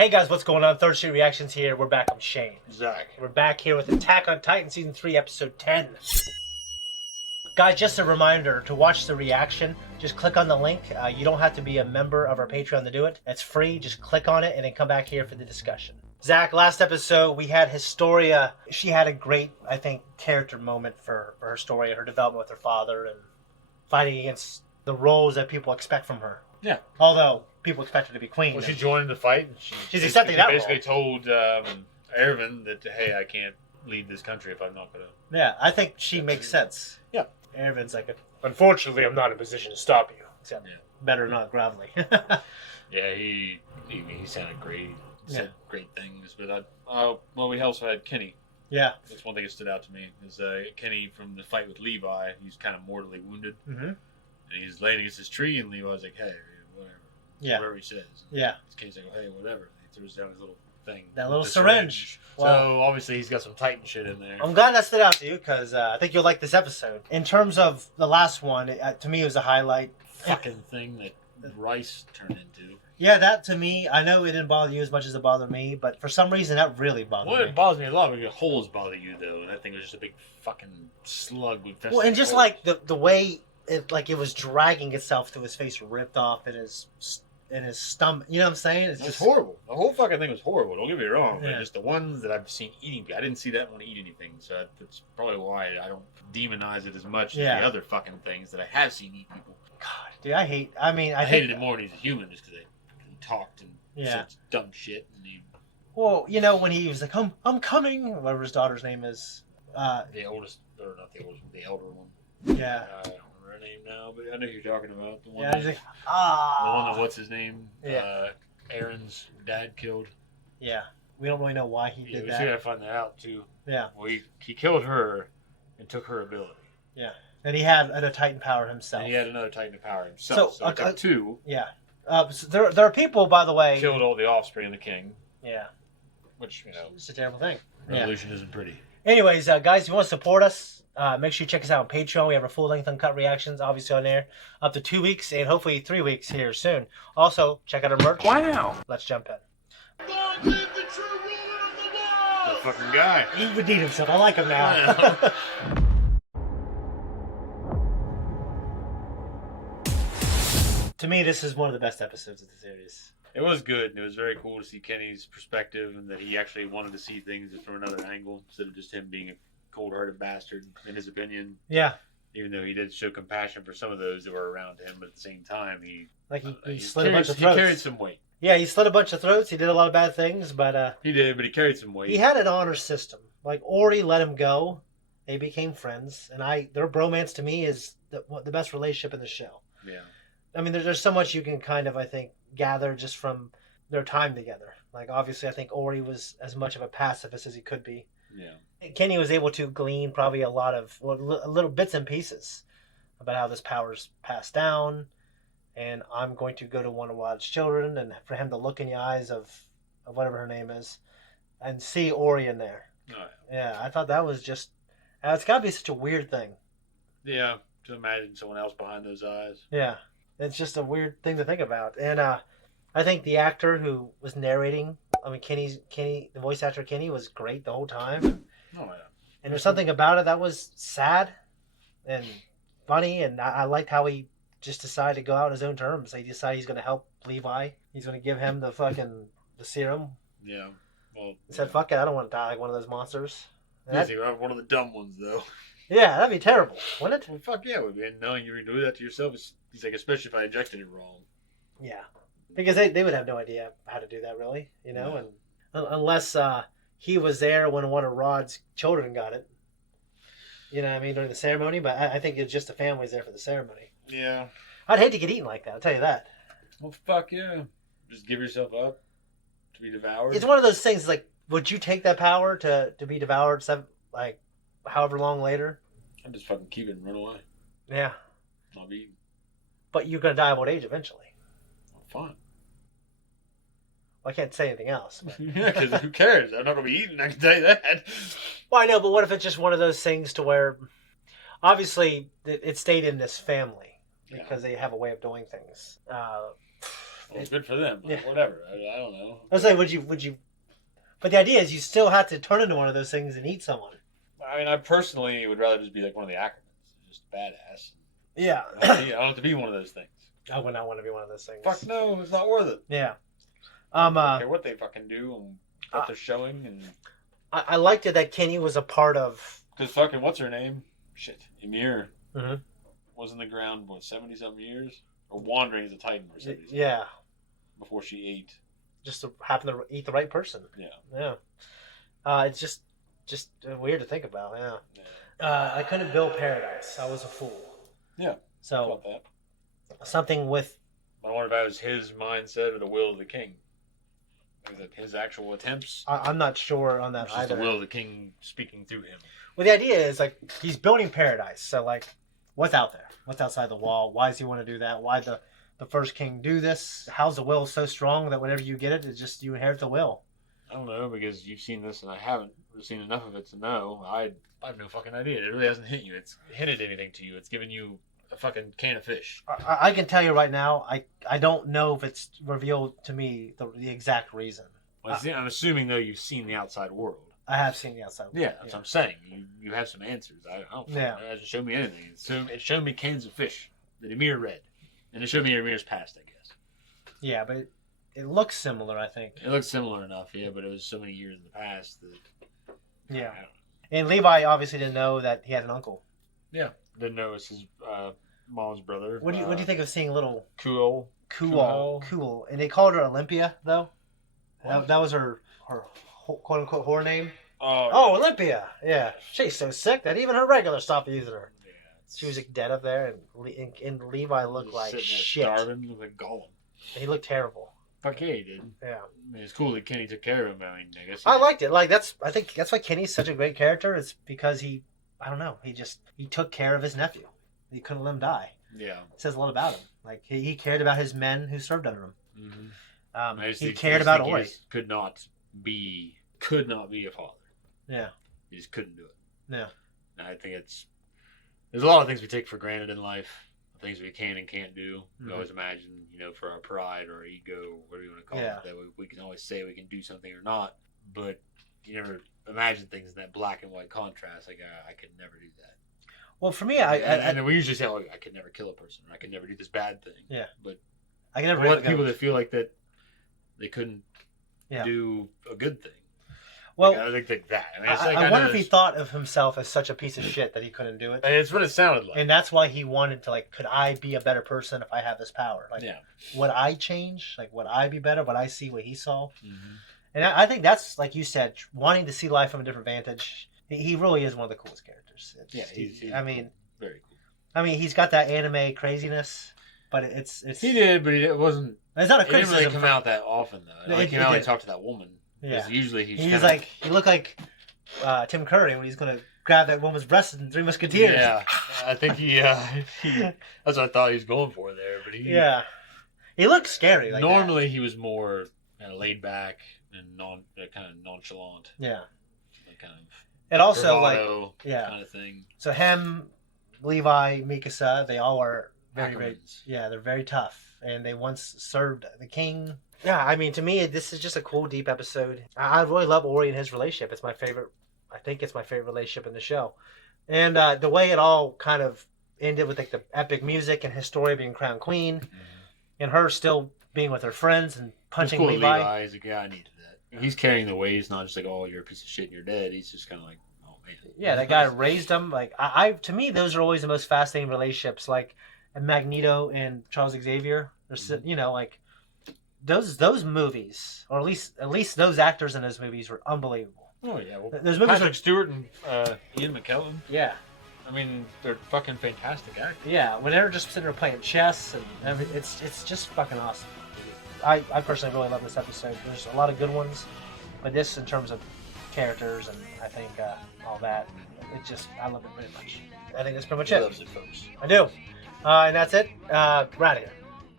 Hey guys, what's going on? ThirdStreet Reactions here. We're back. I'm Shane. Zach. We're back here with Attack on Titan Season 3, Episode 10. Guys, just a reminder, to watch the reaction, just click on the link. You don't have to be a member of our Patreon to do it. It's free. Just click on it and then come back here for the discussion. Zach, last episode we had Historia. She had a great, I think, character moment for her story, her development with her father, and fighting against the roles that people expect from her. Yeah. Although people expect her to be queen. Well, she joined the fight. And she's accepting that role. Basically told Erwin that, hey, I can't lead this country if I'm not going to. Yeah, I think she makes sense. Yeah. Erwin's like, unfortunately, I'm not in a position to stop you. Except better not gravelly. Yeah, he sounded great. He said great things. But we also had Kenny. Yeah. That's one thing that stood out to me. Is Kenny from the fight with Levi. He's kind of mortally wounded. Mm-hmm. And he's laying against this tree, and Levi's like, hey, whatever. Yeah. Whatever he says. Yeah. Kenny's like, hey, whatever. He throws down his little thing. That little syringe. Wow. So obviously he's got some Titan shit in there. I'm glad that stood out to you because I think you'll like this episode. In terms of the last one, to me it was a highlight. Fucking thing that Rice turned into. Yeah, that to me, I know it didn't bother you as much as it bothered me, but for some reason that really bothered me. Well, it bothers me a lot when your holes bother you, though. That thing was just a big fucking slug with Well, and just like the way it was dragging itself to his face, ripped off in his stomach. You know what I'm saying? It's just horrible. The whole fucking thing was horrible. Don't get me wrong. Yeah. But just the ones that I've seen eating, I didn't see that one eat anything, so that's probably why I don't demonize it as much as the other fucking things that I have seen eat people. God, dude, I hated it more when he's a human, just because he talked and said dumb shit. And well, you know, when he was like, I'm coming, whatever his daughter's name is. The oldest, or not the oldest, the elder one. Yeah. I don't remember her name now, but I know who you're talking about. The one he's like, the one that, what's his name? Yeah. Aaron's dad killed. Yeah. We don't really know why he did that. We gotta find that out, too. Yeah. Well, he killed her and took her ability. Yeah. And he had a Titan power himself. And he had another Titan power himself. So got two. Yeah. So there are people, by the way. Killed all the offspring of the king. Yeah. Which, you know. It's a terrible thing. Revolution isn't pretty. Anyways, guys, if you want to support us, make sure you check us out on Patreon. We have our full-length uncut reactions, obviously, on there. Up to 2 weeks and hopefully 3 weeks here soon. Also, check out our merch. Wow. Let's jump in. The fucking guy. He redeemed himself. I like him now. To me, this is one of the best episodes of the series. It was good, and it was very cool to see Kenny's perspective, and that he actually wanted to see things from another angle, instead of just him being a cold-hearted bastard, in his opinion. Yeah. Even though he did show compassion for some of those that were around him, but at the same time, he slit a bunch of throats. He carried some weight. Yeah, he slit a bunch of throats. He did a lot of bad things, but... he did, but he carried some weight. He had an honor system. Like, Ori let him go. They became friends. And their bromance, to me, is the best relationship in the show. Yeah. I mean, there's so much you can kind of, I think, gather just from their time together. Like, obviously, I think Ori was as much of a pacifist as he could be. Yeah. Kenny was able to glean probably a lot of little bits and pieces about how this power's passed down. And I'm going to go to one of Wad's children, and for him to look in the eyes of whatever her name is and see Ori in there. Oh, yeah, I thought that was just... it's got to be such a weird thing. Yeah, to imagine someone else behind those eyes. Yeah. It's just a weird thing to think about. And I think the actor who was narrating, Kenny, the voice actor Kenny, was great the whole time. Oh, yeah. And there's something about it that was sad and funny, and I liked how he just decided to go out on his own terms. He decided he's going to help Levi. He's going to give him the serum. Yeah. Well, he said, fuck it, I don't want to die like one of those monsters. One of the dumb ones, though. Yeah, that'd be terrible, wouldn't it? Well, fuck yeah, it would be. And knowing you were doing that to yourself, he's like, especially if I injected it wrong. Yeah. Because they would have no idea how to do that, really, you know? And unless he was there when one of Rod's children got it. You know what I mean? During the ceremony. But I think it's just the families there for the ceremony. Yeah. I'd hate to get eaten like that, I'll tell you that. Well, fuck yeah. Just give yourself up to be devoured. It's one of those things, like, would you take that power to be devoured, however long later? I'd just fucking keep it and run away. Yeah. I'll be eaten. But you're going to die of old age eventually. Well, fine. Well, I can't say anything else. Yeah, because who cares? I'm not going to be eaten, I can tell you that. Well, I know, but what if it's just one of those things to where, obviously, it stayed in this family because they have a way of doing things. Well, it's good for them. Yeah. Whatever. I don't know. I was like, would you? But the idea is, you still have to turn into one of those things and eat someone. I mean, I personally would rather just be like one of the Ackermans, just badass. Yeah. I don't have to be one of those things. I would not want to be one of those things. Fuck no, it's not worth it. Yeah. I don't care what they fucking do and what they're showing, and I liked it that Kenny was a part of. because fucking what's her name? Shit, Ymir Mhm. was in the ground 70-something years, or wandering as a Titan for 70 Yeah. before she ate. Just to happen to eat the right person. Yeah. Yeah. It's just weird to think about. Yeah. I couldn't build paradise. I was a fool. Yeah. So About that. something with. I wonder if that was his mindset or the will of the king. Is it his actual attempts? I'm not sure on Or that just either. the will of the king speaking through him. Well, the idea is like he's building paradise. So like, what's out there? What's outside the wall? Why does he want to do that? Why the first king do this? How's the will so strong that whenever you get it, it's just you inherit the will? I don't know, because you've seen this and I haven't seen enough of it to know. I have no fucking idea. It really hasn't hit you. It's hinted anything to you. It's given you a fucking can of fish. I can tell you right now, I don't know if it's revealed to me the exact reason. Well, I'm assuming, though, you've seen the outside world. I have seen the outside. Yeah, that's what I'm saying. You have some answers. I don't know. Yeah. It hasn't shown me anything. It showed me cans of fish that Ymir read. And it showed me Ymir's past, I guess. Yeah, but it looks similar, I think. It looks similar enough, yeah, but it was so many years in the past that... Yeah. I don't know. And Levi obviously didn't know that he had an uncle. Yeah. Didn't know it was his mom's brother. What do you think of seeing little Cool. Cool? And they called her Olympia, though. What? That was her quote unquote whore name. Oh, Oh, Olympia. Yeah, she's so sick that even her regular stopped using her. yeah. She was like, dead up there, and Levi looked like shit. Starving, looked like Gollum. He looked terrible. Fuck yeah, he did. Yeah, I mean, it's cool that Kenny took care of him. I mean, I guess. I liked it. Like I think that's why Kenny's such a great character. It's because he took care of his nephew. He couldn't let him die. Yeah. It says a lot about him. Like he cared about his men who served under him. Mm-hmm. He cared about Ori. Could not be a father. Yeah. He just couldn't do it. Yeah. And I think there's a lot of things we take for granted in life, things we can and can't do. We Mhm. always imagine, for our pride or our ego, whatever you want to call Yeah. it, that we can always say we can do something or not, but you never imagine things in that black and white contrast. Like, I could never do that. Well, for me, and then we usually say, I could never kill a person, or I could never do this bad thing. Yeah. But I can never. for people that feel like that they couldn't Yeah. do a good thing. Well, I think that. I mean, it's like, I wonder if know he thought of himself as such a piece of shit that he couldn't do it. and it's what it sounded like. And that's why he wanted to, like, could I be a better person if I have this power? Like, Yeah. would I change? Like, would I be better? Would I see what he saw? Mm-hmm. And I think that's, like you said, wanting to see life from a different vantage. He really is one of the coolest characters. Yeah, he's I mean, very cool. He's got that anime craziness, but it's He did, but it wasn't. it's not a It didn't criticism. really come out that often, though. No, Like, it came out when did. he talked to that woman. Yeah. Because usually he's He was kinda, like, he looked like Tim Curry when he's gonna grab that woman's breast in Three Musketeers. Yeah, I think he that's what I thought he was going for there. But Yeah. He looked scary. Like normally he was more kind of laid back and kind of nonchalant. Yeah. Like kind of And also, bravado yeah. kind of thing. So him, Levi, Mikasa, they all are very, very, Ackermans. yeah, they're very tough, and they once served the king. Yeah, I mean, to me, this is just a cool, deep episode. I really love Ori and his relationship. It's my favorite. I think it's my favorite relationship in the show, and the way it all kind of ended with like the epic music and Historia being crowned queen, and her still being with her friends and punching It's cool Levi. Levi. He's like, yeah, I needed that. He's carrying the weight. He's not just like, oh, you're a piece of shit and you're dead. He's just kind of like, oh man. Yeah, that guy raised him. Like I to me, those are always the most fascinating relationships. Like Magneto and Charles Xavier. Like those movies, or at least those actors in those movies were unbelievable. Oh yeah, well, Those movies Patrick are, Stewart and Ian McKellen. yeah, I mean, they're fucking fantastic actors. yeah. When they're just sitting there playing chess and everything, it's just fucking awesome. I personally really love this episode. There's a lot of good ones, but this in terms of characters and I think all that, I love it very much. I think that's pretty much He it. loves it, folks. I do. And that's it. We're out of here.